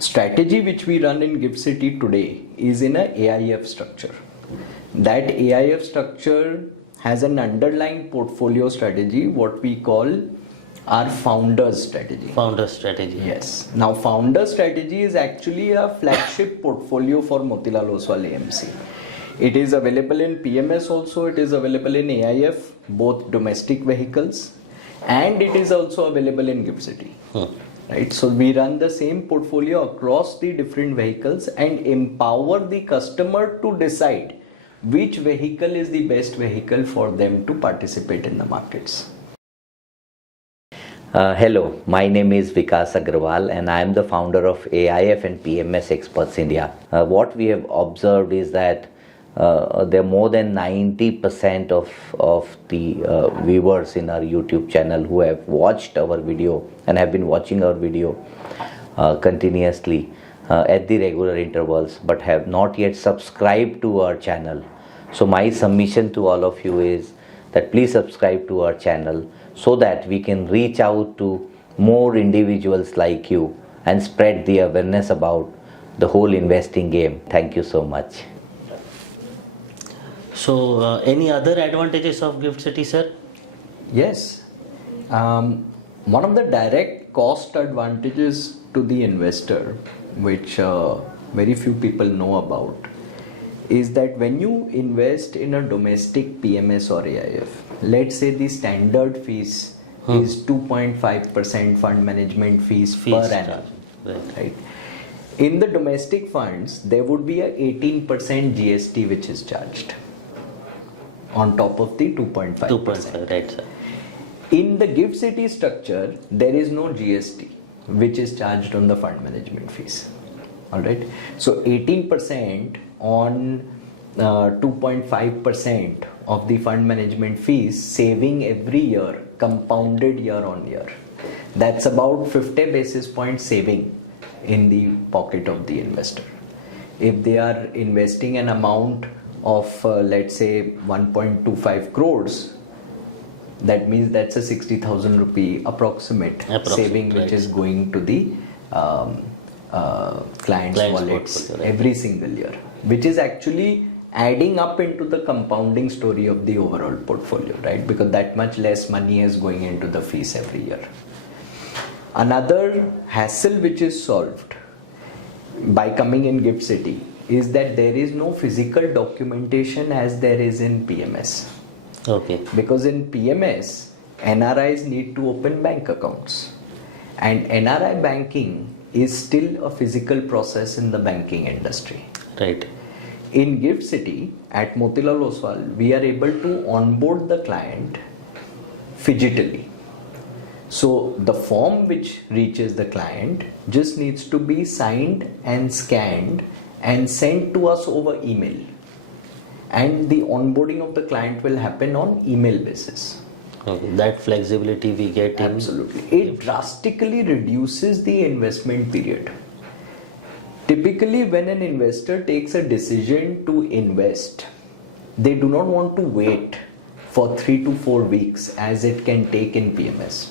strategy which we run in GIFT City today is in a AIF structure. That AIF structure has an underlying portfolio strategy, what we call our founders strategy. Founders strategy. Yes. Now, founders strategy is actually a flagship portfolio for Motilal Oswal AMC. It is available in PMS also, it is available in AIF, both domestic vehicles, and it is also available in GIFT City. Right? So we run the same portfolio across the different vehicles and empower the customer to decide which vehicle is the best vehicle for them to participate in the markets. Hello, my name is Vikas Agrawal and I am the founder of AIF and PMS Experts India. What we have observed is that there are more than 90% of the viewers in our YouTube channel who have watched our video and have been watching our video continuously at the regular intervals, but have not yet subscribed to our channel. So my submission to all of you is that please subscribe to our channel so that we can reach out to more individuals like you and spread the awareness about the whole investing game. Thank you so much. So, any other advantages of GIFT City, sir? Yes. One of the direct cost advantages to the investor, which very few people know about, is that when you invest in a domestic PMS or AIF, let's say the standard fees is 2.5% fund management fees per annum. Right. In the domestic funds, there would be a 18% GST which is charged on top of the 2.5%. 2.5, right, sir. In the GIFT City structure, there is no GST which is charged on the fund management fees. Alright, so 18% on 2.5% of the fund management fees, saving every year, compounded year on year. That's about 50 basis point saving in the pocket of the investor. If they are investing an amount of let's say 1.25 crores, that means that's a 60,000 rupee approximate saving which is going to the client's wallets every single year, which is actually adding up into the compounding story of the overall portfolio, right? Because that much less money is going into the fees every year. Another hassle which is solved by coming in GIFT City is that there is no physical documentation as there is in PMS. Okay. Because in PMS, NRIs need to open bank accounts, and NRI banking is still a physical process in the banking industry. Right. In GIFT City at Motilal Oswal, we are able to onboard the client digitally. So the form which reaches the client just needs to be signed and scanned and sent to us over email. And the onboarding of the client will happen on email basis. Okay. That flexibility we get. Absolutely. It drastically reduces the investment period. Typically, when an investor takes a decision to invest, they do not want to wait for 3 to 4 weeks as it can take in PMS.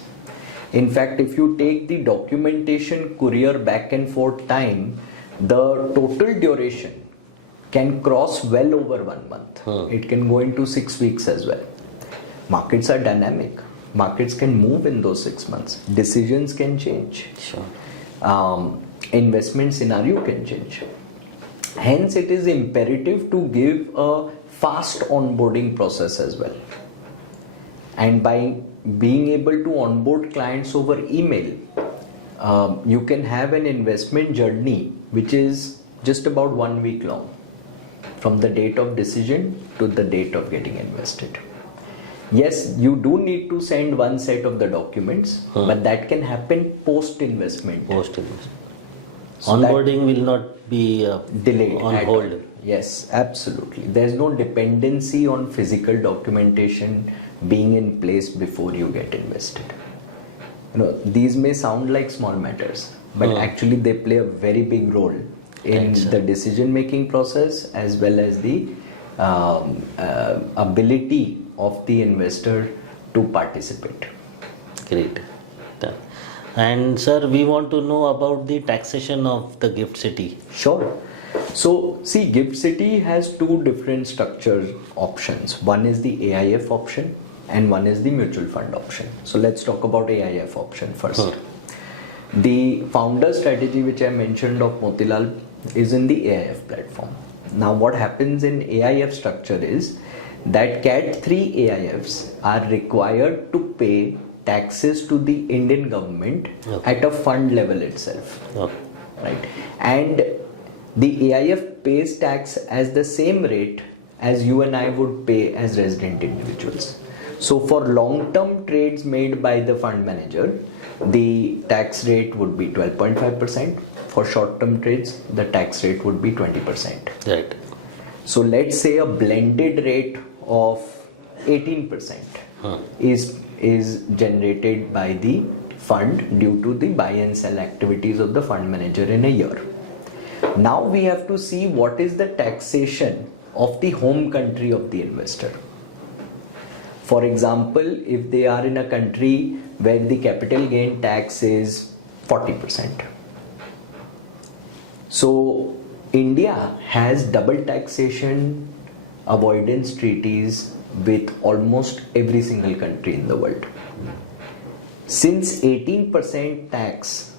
In fact, if you take the documentation courier back and forth time, the total duration can cross well over 1 month. It can go into 6 weeks as well. Markets are dynamic. Markets can move in those 6 months. Decisions can change. Sure. Investment scenario can change. Hence, it is imperative to give a fast onboarding process as well. And by being able to onboard clients over email, you can have an investment journey which is just about 1 week long, from the date of decision to the date of getting invested. Yes, you do need to send one set of the documents, but that can happen post-investment. Post-investment. So onboarding will not be delayed, on hold. Yes, absolutely. There's no dependency on physical documentation being in place before you get invested. These may sound like small matters, but actually they play a very big role in the decision making process as well as the ability of the investor to participate. Great. And sir, we want to know about the taxation of the gift city. Sure. So, see, Gift City has two different structure options. One is the AIF option and one is the mutual fund option. So, let's talk about AIF option first. Sure. The founder strategy which I mentioned of Motilal is in the AIF platform. Now, what happens in AIF structure is that Cat 3 AIFs are required to pay taxes to the Indian government at a fund level itself. Okay. Right? And the AIF pays tax as the same rate as you and I would pay as resident individuals. So for long-term trades made by the fund manager, the tax rate would be 12.5%. For short-term trades, the tax rate would be 20%. Right. So let's say a blended rate of 18% is generated by the fund due to the buy and sell activities of the fund manager in a year. Now we have to see what is the taxation of the home country of the investor. For example, if they are in a country where the capital gain tax is 40%. So India has double taxation avoidance treaties with almost every single country in the world. Since 18% tax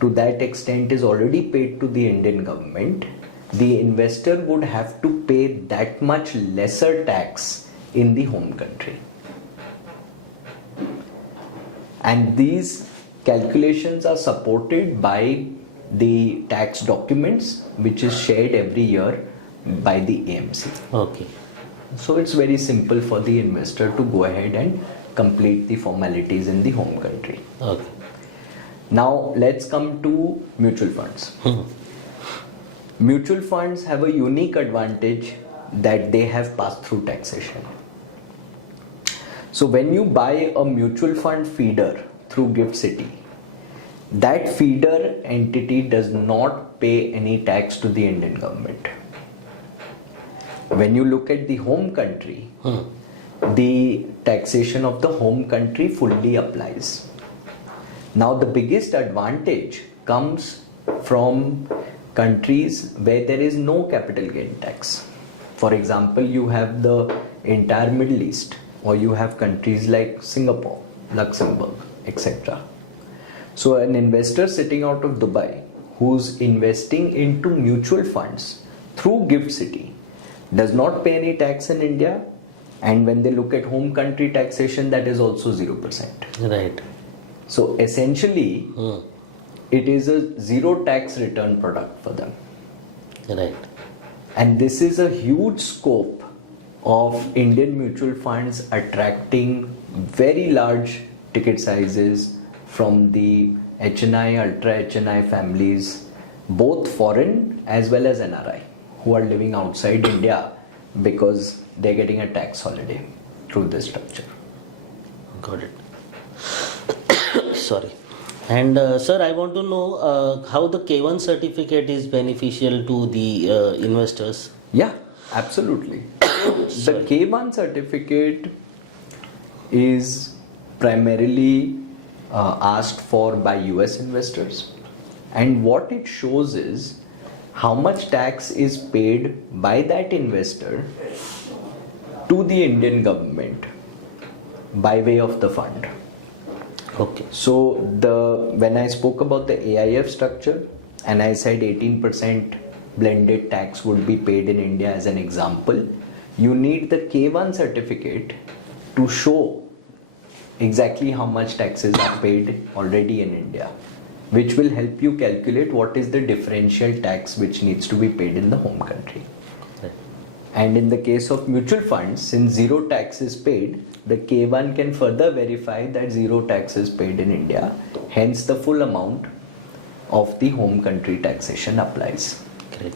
to that extent is already paid to the Indian government, the investor would have to pay that much lesser tax in the home country. And these calculations are supported by the tax documents which is shared every year by the AMC. Okay. So it's very simple for the investor to go ahead and complete the formalities in the home country. Okay. Now let's come to mutual funds. Mutual funds have a unique advantage that they have pass-through taxation. So when you buy a mutual fund feeder through Gift City, that feeder entity does not pay any tax to the Indian government. When you look at the home country, the taxation of the home country fully applies. Now the biggest advantage comes from countries where there is no capital gain tax. For example, you have the entire Middle East, or you have countries like Singapore, Luxembourg, etc. So an investor sitting out of Dubai who's investing into mutual funds through Gift City does not pay any tax in India, and when they look at home country taxation, that is also 0%. Right. So essentially, it is a zero tax return product for them. Right. And this is a huge scope of Indian mutual funds attracting very large ticket sizes from the HNI, ultra HNI families, both foreign as well as NRI, who are living outside India because they're getting a tax holiday through this structure. Got it. Sorry. And sir, I want to know how the K1 certificate is beneficial to the investors. Yeah, absolutely. The K1 certificate is primarily asked for by US investors, and what it shows is how much tax is paid by that investor to the Indian government by way of the fund. Okay. So when I spoke about the AIF structure and I said 18% blended tax would be paid in India as an example, you need the K1 certificate to show exactly how much taxes are paid already in India, which will help you calculate what is the differential tax which needs to be paid in the home country. Right. And in the case of mutual funds, since zero tax is paid, the K1 can further verify that zero tax is paid in India, hence the full amount of the home country taxation applies. Great.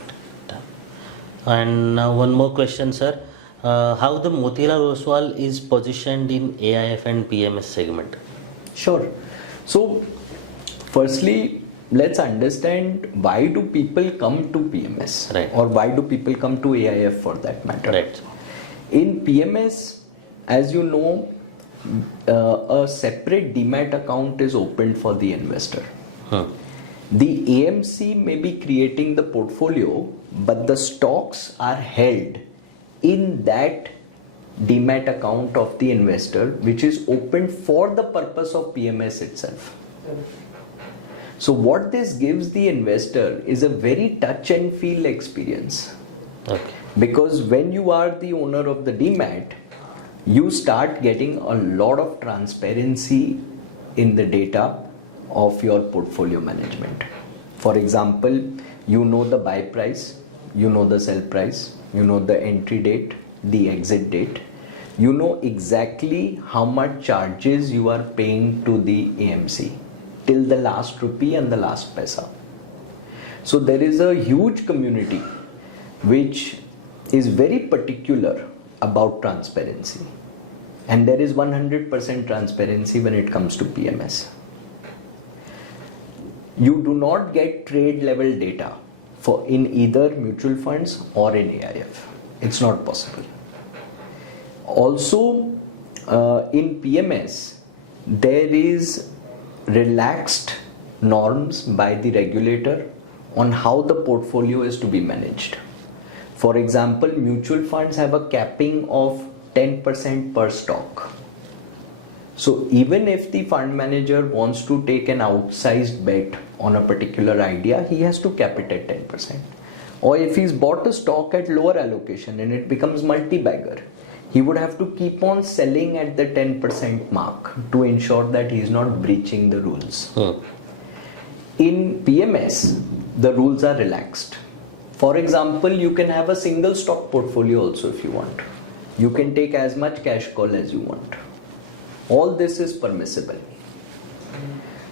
And now one more question, sir. How the Motilal Oswal is positioned in AIF and PMS segment? Sure. So, firstly, let's understand why do people come to PMS, Right. or why do people come to AIF for that matter. Right. In PMS, as you know, a separate demat account is opened for the investor. The AMC may be creating the portfolio, but the stocks are held in that demat account of the investor, which is opened for the purpose of PMS itself. So what this gives the investor is a very touch and feel experience. Okay. Because when you are the owner of the demat, you start getting a lot of transparency in the data of your portfolio management. For example, you know the buy price, you know the sell price, you know the entry date, the exit date. You know exactly how much charges you are paying to the AMC till the last rupee and the last paisa. So there is a huge community which is very particular about transparency, and there is 100% transparency when it comes to PMS. You do not get trade level data for in either mutual funds or in AIF. It's not possible. Also, in PMS, there is relaxed norms by the regulator on how the portfolio is to be managed. For example, mutual funds have a capping of 10% per stock. So even if the fund manager wants to take an outsized bet on a particular idea, he has to cap it at 10%. Or if he's bought a stock at lower allocation and it becomes multi-bagger, he would have to keep on selling at the 10% mark to ensure that he is not breaching the rules. In PMS, the rules are relaxed. For example, you can have a single stock portfolio also if you want. You can take as much cash call as you want. All this is permissible.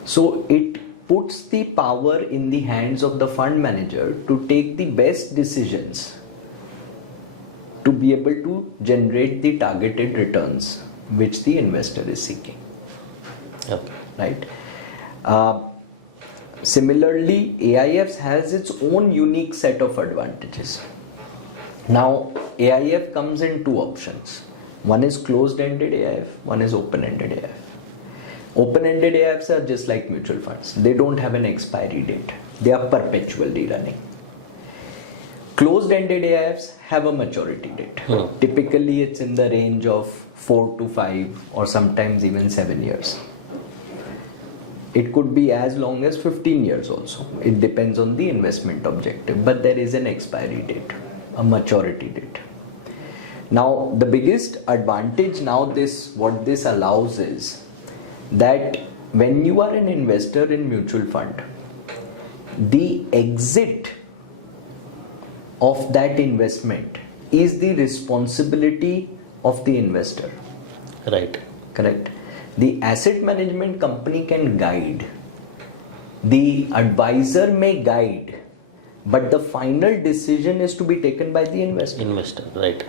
So it puts the power in the hands of the fund manager to take the best decisions to be able to generate the targeted returns which the investor is seeking. Okay. Right? Similarly, AIFs has its own unique set of advantages. Now, AIF comes in two options. One is closed-ended AIF, one is open-ended AIF. Open-ended AIFs are just like mutual funds. They don't have an expiry date. They are perpetually running. Closed-ended AIFs have a maturity date. Typically, it's in the range of 4 to 5 or sometimes even 7 years. It could be as long as 15 years also. It depends on the investment objective, but there is an expiry date, a maturity date. Now, the biggest advantage now what this allows is that when you are an investor in mutual fund, the exit of that investment is the responsibility of the investor. Right. Correct. The asset management company can guide. The advisor may guide, but the final decision is to be taken by the investor. Right.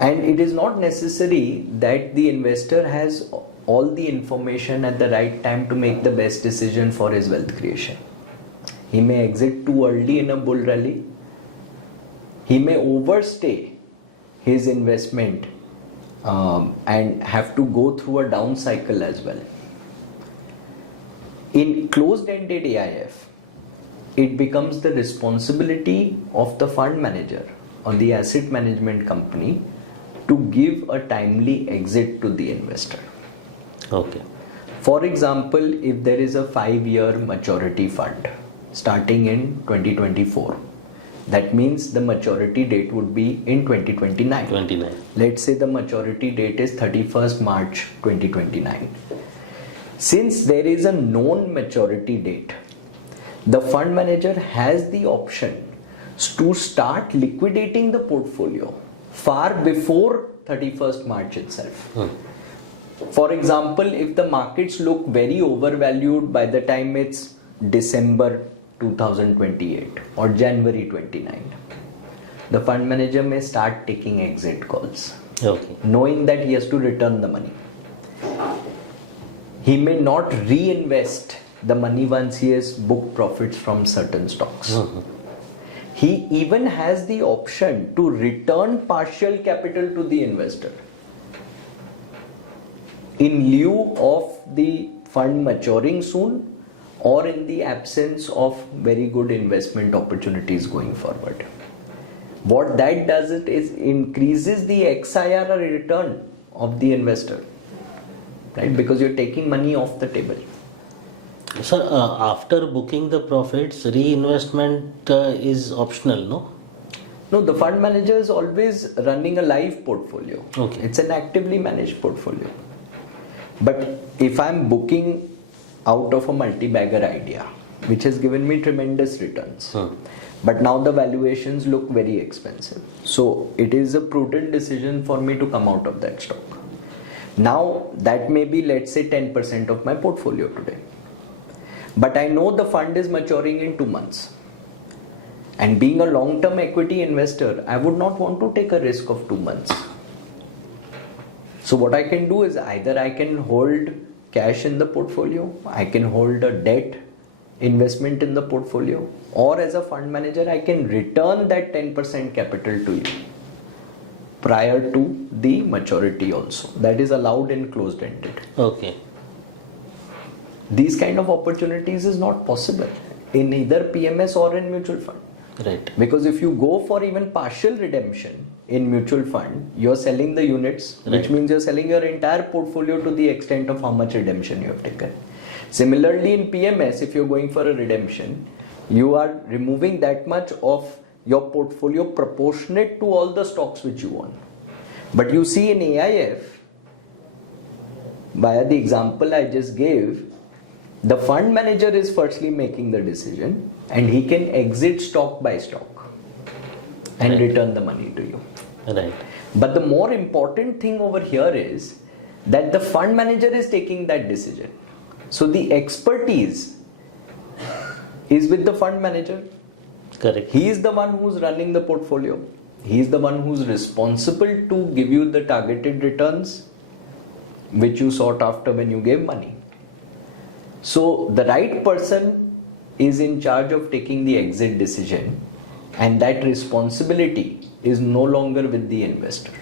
And it is not necessary that the investor has all the information at the right time to make the best decision for his wealth creation. He may exit too early in a bull rally. He may overstay his investment and have to go through a down cycle as well. In closed-ended AIF, it becomes the responsibility of the fund manager or the asset management company to give a timely exit to the investor. Okay. For example, if there is a 5-year maturity fund starting in 2024, that means the maturity date would be in 2029. Let's say the maturity date is 31st March 2029. Since there is a known maturity date, the fund manager has the option to start liquidating the portfolio far before 31st March itself. For example, if the markets look very overvalued by the time it's December 2028 or January 29, the fund manager may start taking exit calls, knowing that he has to return the money. He may not reinvest the money once he has booked profits from certain stocks. He even has the option to return partial capital to the investor. in lieu of the fund maturing soon or in the absence of very good investment opportunities going forward. What that does it is increases the XIR return of the investor, right? Because you're taking money off the table. Sir, after booking the profits, reinvestment is optional, no? No, the fund manager is always running a live portfolio. Okay. It's an actively managed portfolio. But if I'm booking out of a multi-bagger idea, which has given me tremendous returns, but now the valuations look very expensive. So it is a prudent decision for me to come out of that stock. Now that may be, let's say, 10% of my portfolio today. But I know the fund is maturing in 2 months. And being a long-term equity investor, I would not want to take a risk of 2 months. So what I can do is either I can hold cash in the portfolio, I can hold a debt investment in the portfolio, or as a fund manager, I can return that 10% capital to you prior to the maturity also. That is allowed in closed-ended. Okay. These kind of opportunities is not possible in either PMS or in mutual fund. Right. Because if you go for even partial redemption in mutual fund, you're selling the units, which Right. means you're selling your entire portfolio to the extent of how much redemption you have taken. Similarly, in PMS, if you're going for a redemption, you are removing that much of your portfolio proportionate to all the stocks which you own. But you see in AIF, via the example I just gave, the fund manager is firstly making the decision and he can exit stock by stock and Right. return the money to you. Right. But the more important thing over here is that the fund manager is taking that decision. So the expertise is with the fund manager. Correct. He is the one who's running the portfolio. He is the one who's responsible to give you the targeted returns which you sought after when you gave money. So the right person is in charge of taking the exit decision, and that responsibility is no longer with the investor.